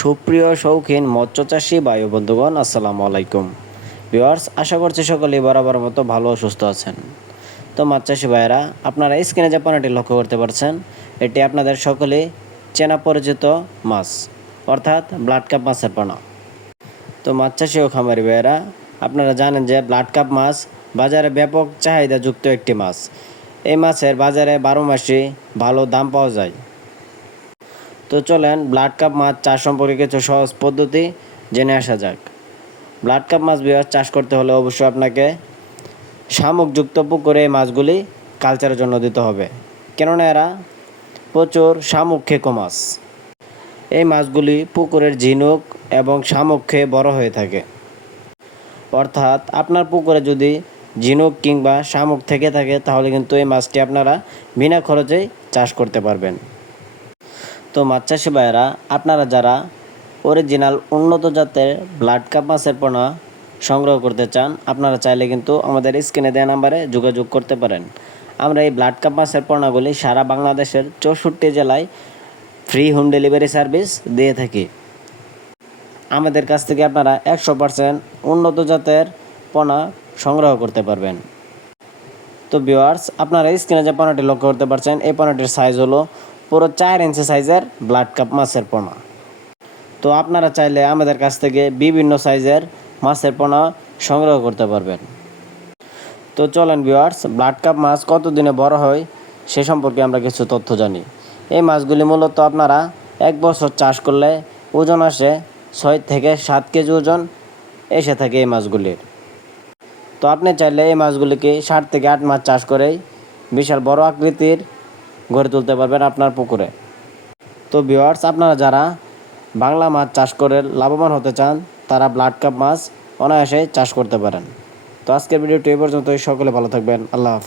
সুপ্রিয় শৌখিন মৎস্য চাষী ভাই ও বন্ধুগণ, আসসালামু আলাইকুম ভিউয়ার্স। আশা করছি সকলেই বরাবর মতো ভালো ও সুস্থ আছেন। তো মাছ চাষী ভাইয়েরা, আপনারা স্ক্রিনে যে পণ্যটি লক্ষ্য করতে পারছেন, এটি আপনাদের সকলেই চেনা পরিচিত মাছ, অর্থাৎ ব্লাড কাপ মাছের পোনা। তো মাছ চাষী ও খামারি ভাইয়েরা, আপনারা জানেন যে ব্লাড কাপ মাছ বাজারে ব্যাপক চাহিদাযুক্ত একটি মাছ। এই মাছের বাজারে 12 মাসই ভালো দাম পাওয়া যায়। তো চলেন ব্লাড কাপ মাছ চাষ সম্পর্কে কিছু সহজ পদ্ধতি জেনে আসা যাক। ব্লাড কাপ মাছ চাষ করতে হলে অবশ্যই আপনাকে শামুকযুক্ত পুকুরে এই মাছগুলি কালচারের জন্য দিতে হবে, কেননা এরা প্রচুর শামুক খেকো মাছ। এই মাছগুলি পুকুরের ঝিনুক এবং শামুক খেয়ে বড় হয়ে থাকে। অর্থাৎ আপনার পুকুরে যদি ঝিনুক কিংবা শামুক থেকে থাকে, তাহলে কিন্তু এই মাছটি আপনারা বিনা খরচেই চাষ করতে পারবেন। তো মাছ চাষি ভাইয়েরা, আপনারা যারা অরিজিনাল উন্নত জাতের ব্লাড কাপ মাছের পোনা সংগ্রহ করতে চান, আপনারা চাইলে কিন্তু আমাদের স্ক্রিনে দেওয়া নাম্বারে যোগাযোগ করতে পারেন। আমরা এই ব্লাড কাপ মাছের পোনাগুলি সারা বাংলাদেশের 64 জেলায় ফ্রি হোম ডেলিভারি সার্ভিস দিয়ে থাকি। আমাদের কাছ থেকে আপনারা 100% উন্নত জাতের পোনা সংগ্রহ করতে পারবেন। তো ভিউয়ার্স, আপনারা স্ক্রিনে যে পোনাটি লক্ষ্য করতে পারছেন, এই পোনাটির সাইজ হলো পুরো 4 ইঞ্চি সাইজের ব্লাড কাপ মাছের পোনা। তো আপনারা চাইলে আমাদের কাছ থেকে বিভিন্ন সাইজের মাছের পোনা সংগ্রহ করতে পারবেন। তো চলেন ভিউয়ার্স, ব্লাড কাপ মাছ কতদিনে বড় হয় সে সম্পর্কে আমরা কিছু তথ্য জানি। এই মাছগুলি মূলত আপনারা 1 বছর চাষ করলে ওজন আসে 6 থেকে 7 কেজি ওজন এসে থাকে এই মাছগুলির। তো আপনি চাইলে এই মাছগুলিকে 7 থেকে 8 মাস চাষ করেই বিশাল বড় আকৃতির গড়ে তুলতে পারবেন আপনার পুকুরে। তো ভিউয়ার্স, আপনারা যারা বাংলা মাছ চাষ করে লাভবান হতে চান, তারা ব্লাড কাপ মাছ অনায়াসে চাষ করতে পারেন। তো আজকের ভিডিওটি এই পর্যন্তই। সকলে ভালো থাকবেন। আল্লাহ হাফেজ।